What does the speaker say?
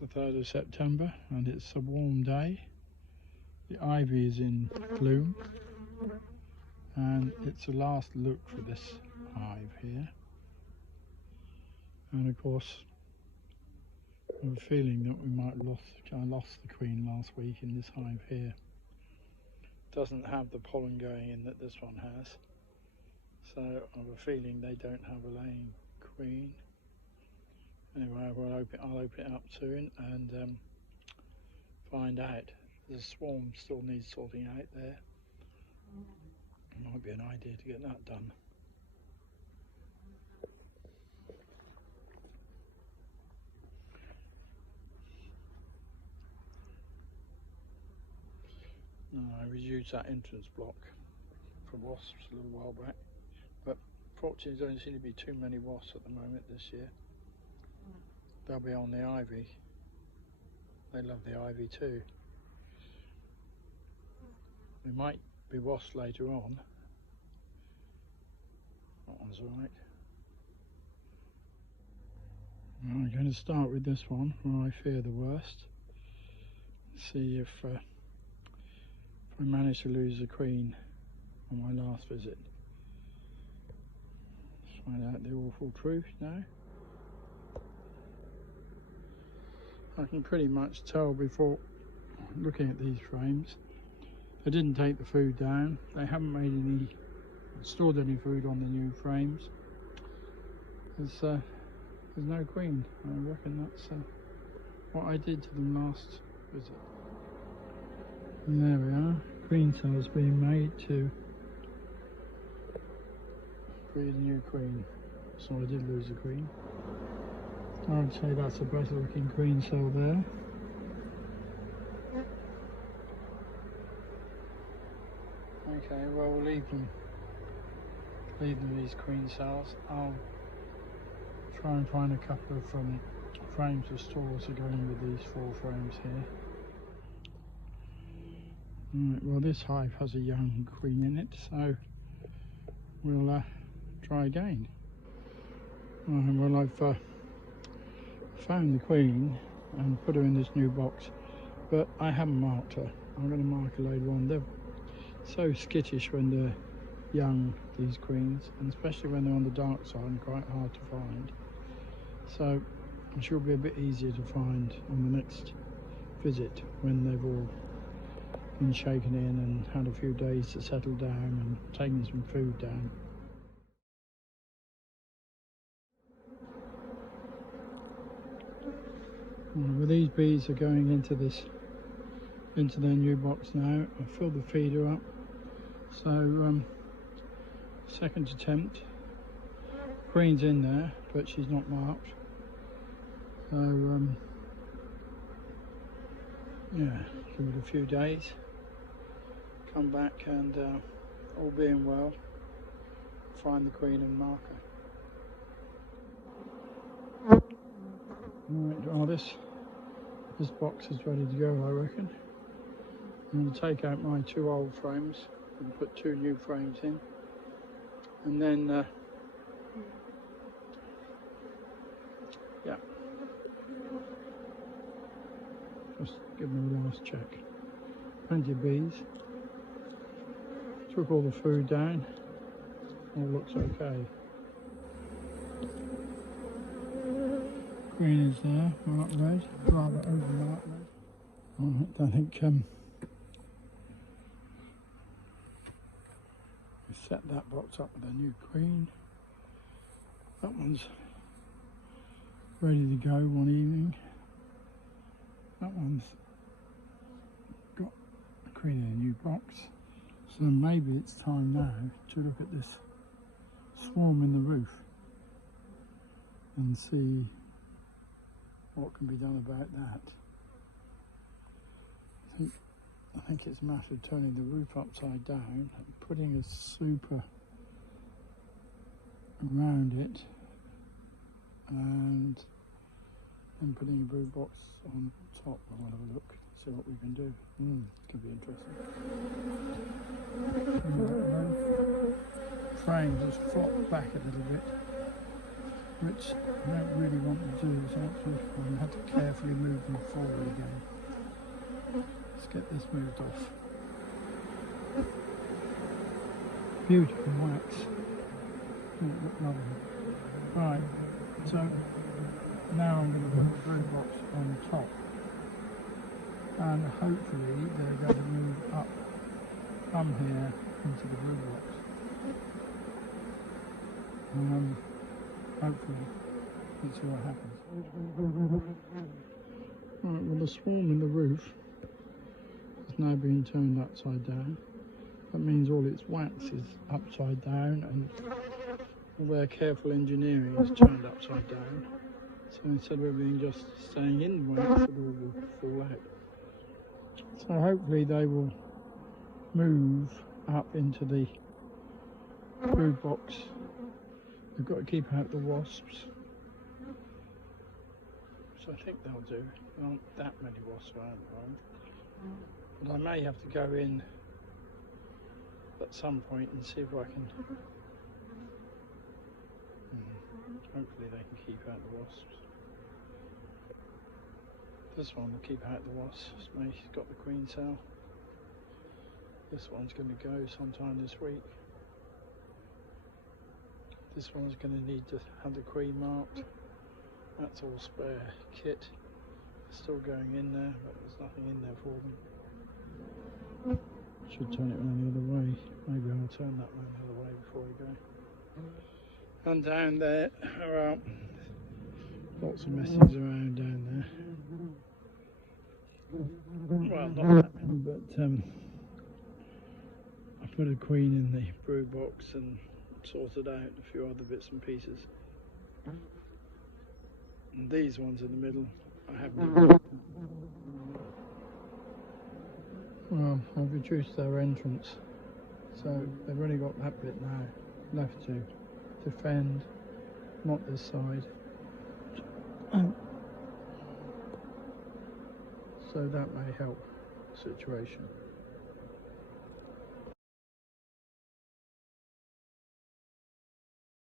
It's the 3rd of September and it's a warm day. The ivy is in bloom and it's the last look for this hive here. And of course, I have a feeling that we might have lost the queen last week in this hive here. Doesn't have the pollen going in that this one has. So I have a feeling they don't have a laying queen. Anyway, I'll open it up soon and find out. The swarm still needs sorting out there. Might be an idea to get that done. I reduced that entrance block for wasps a little while back, but fortunately there don't seem to be too many wasps at the moment this year. They'll be on the ivy. They love the ivy too. There might be wasps later on. That one's alright. I'm going to start with this one where I fear the worst. See if I manage to lose the queen on my last visit. Let's find out the awful truth now. I can pretty much tell before looking at these frames. They didn't take the food down. They haven't stored any food on the new frames. There's no queen. I reckon that's what I did to them last visit. And there we are, queen cells being made to breed a new queen. So I did lose a queen. I would say that's a better looking queen cell there. Okay, well we'll leave them these queen cells. I'll try and find a couple of frames of stores to go in with these 4 frames here. Right, well this hive has a young queen in it, so we'll try again. Well I've found the queen and put her in this new box, but I haven't marked her. I'm going to mark her later on. They're so skittish when they're young, these queens, and especially when they're on the dark side and quite hard to find. So she'll be a bit easier to find on the next visit when they've all been shaken in and had a few days to settle down and taken some food down. Well, these bees are going into their new box now. I've filled the feeder up. So second attempt. Queen's in there, but she's not marked. So yeah, give it a few days. Come back and all being well, find the queen and mark her. Right, well this box is ready to go, I reckon. I'm going to take out my 2 old frames and put 2 new frames in, and then yeah, just give them a last check. Plenty of bees. Took all the food down. All looks okay. Queen is there, marked red, rather over marked red. Alright, I think we set that box up with a new queen. That one's ready to go one evening. That one's got a queen in a new box. So maybe it's time now to look at this swarm in the roof and see what can be done about that. I think it's a matter of turning the roof upside down and putting a super around it and then putting a brood box on top. I'll have a look, see what we can do. Could be interesting. Frame just flopped back a little bit. which I don't really want to do, so actually I have to carefully move them forward again. Let's get this moved off. Beautiful wax. Look lovely. Right, so now I'm going to put the brew box on top, and hopefully they're going to move up from here into the brew box. Hopefully, let's see what happens. Right, well, the swarm in the roof is now being turned upside down. That means all its wax is upside down, and all their careful engineering is turned upside down. So instead of it being just staying in wax, it all will fall out. So hopefully they will move up into the brew box. We've got to keep out the wasps. So I think they'll do. There aren't that many wasps around the moment. But I may have to go in at some point and see if I can. Hopefully they can keep out the wasps. This one will keep out the wasps. He's got the queen cell. This one's going to go sometime this week. This one's going to need to have the queen marked. That's all spare kit. It's still going in there, but there's nothing in there for them. Should turn it around the other way. Maybe I'll turn that one the other way before we go. And down there, well, lots of messages around down there. Well, not that many, but I put a queen in the brew box and sorted out a few other bits and pieces. And these ones in the middle, I haven't even. Well, I've reduced their entrance, so they've only got that bit now left to defend, not this side. So that may help the situation.